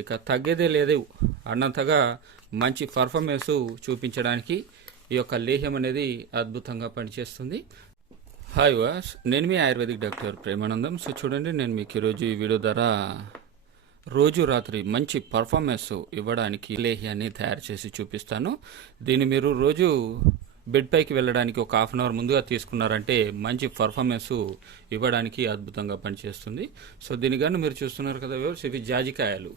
ఇక తగ్గేదే లేదు. అన్నంతగా మంచి పర్ఫార్మెన్స్ చూపించడానికి ఈ యొక్క లేహ్యం అనేది అద్భుతంగా పనిచేస్తుంది. హాయ్ వాస్ నేను మీ ఆయుర్వేదిక్ డాక్టర్ ప్రేమానందం. సో చూడండి నేను మీకు ఈరోజు ఈ వీడియో ద్వారా రోజు రాత్రి మంచి పర్ఫార్మెన్స్ ఇవ్వడానికి లేహ్యాన్ని తయారు చేసి చూపిస్తాను. దీన్ని మీరు రోజు బెడ్ పైకి వెళ్ళడానికి ఒక హాఫ్ అన్ అవర్ ముందుగా తీసుకున్నారంటే మంచి పర్ఫార్మెన్స్ ఇవ్వడానికి అద్భుతంగా పనిచేస్తుంది. సో దీని కానీ మీరు చూస్తున్నారు కదా వ్యూవర్స్, ఇవి జాజికాయలు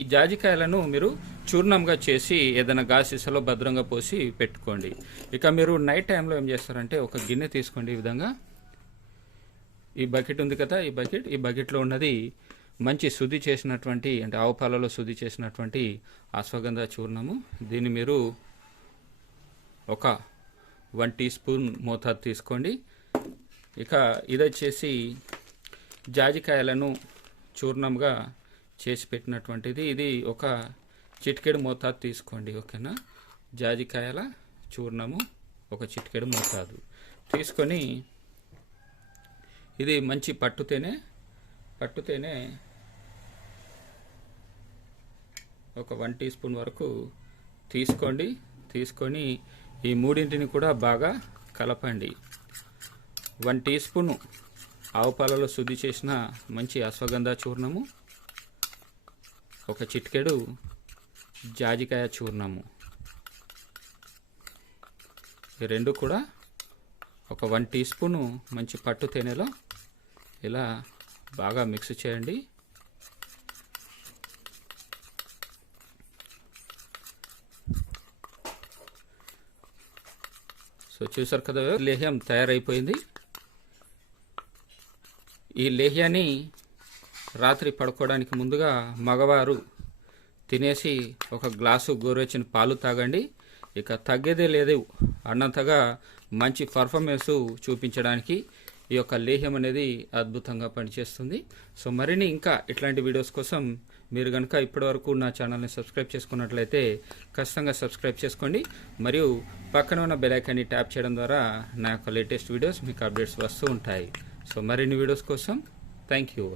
ఈ జాజికాయలను మీరు చూర్ణంగా చేసి ఏదైనా గాసీసలో భద్రంగా పోసి పెట్టుకోండి. ఇక మీరు నైట్ టైంలో ఏం చేస్తారంటే ఒక గిన్నె తీసుకోండి ఈ విధంగా. ఈ బకెట్ ఉంది కదా ఈ బకెట్ ఈ బకెట్లో ఉన్నది మంచి శుద్ధి చేసినటువంటి అంటే ఆవు పాలలో శుద్ధి చేసినటువంటి అశ్వగంధ చూర్ణము. దీన్ని మీరు ఒక వన్ టీ స్పూన్ మోతాదు తీసుకోండి. ఇక ఇది వచ్చేసి జాజికాయలను చూర్ణంగా చేసి పెట్టినటువంటిది. ఇది ఒక చిటికెడు మోతాదు తీసుకోండి ఓకేనా? జాజికాయల చూర్ణము ఒక చిటికెడు మోతాదు. తీసుకొని ఇది మంచి పట్టుతేనే పట్టుతేనే ఒక వన్ టీ స్పూన్ వరకు తీసుకోండి. తీసుకొని ఈ మూడింటిని కూడా బాగా కలపండి. వన్ టీ స్పూను ఆవు పాలలో శుద్ధి చేసిన మంచి అశ్వగంధ చూర్ణము ఒక చిటికెడు జాజికాయ చూర్ణము. ఈ రెండు కూడా ఒక వన్ టీ స్పూను మంచి పట్టు తేనెలో ఇలా బాగా మిక్స్ చేయండి. సో చూసారు కదా లేహ్యం తయారైపోయింది. ఈ లేహ్యాన్ని రాత్రి పడుకోవడానికి ముందుగా మగవారు తినేసి ఒక గ్లాసు గోరువెచ్చని పాలు తాగండి. ఇక తగ్గేదే లేదు. అన్నంతగా మంచి పర్ఫార్మెన్స్ చూపించడానికి ఈ యొక్క లేహ్యం అనేది అద్భుతంగా పనిచేస్తుంది. సో మరిన్ని ఇంకా ఇట్లాంటి వీడియోస్ కోసం మీరు కనుక ఇప్పటివరకు నా ఛానల్ని సబ్స్క్రైబ్ చేసుకున్నట్లయితే ఖచ్చితంగా సబ్స్క్రైబ్ చేసుకోండి. మరియు పక్కన ఉన్న బెలైకాన్ని ట్యాప్ చేయడం ద్వారా నా యొక్క లేటెస్ట్ వీడియోస్ మీకు అప్డేట్స్ వస్తూ ఉంటాయి. సో మరిన్ని వీడియోస్ కోసం థ్యాంక్ యూ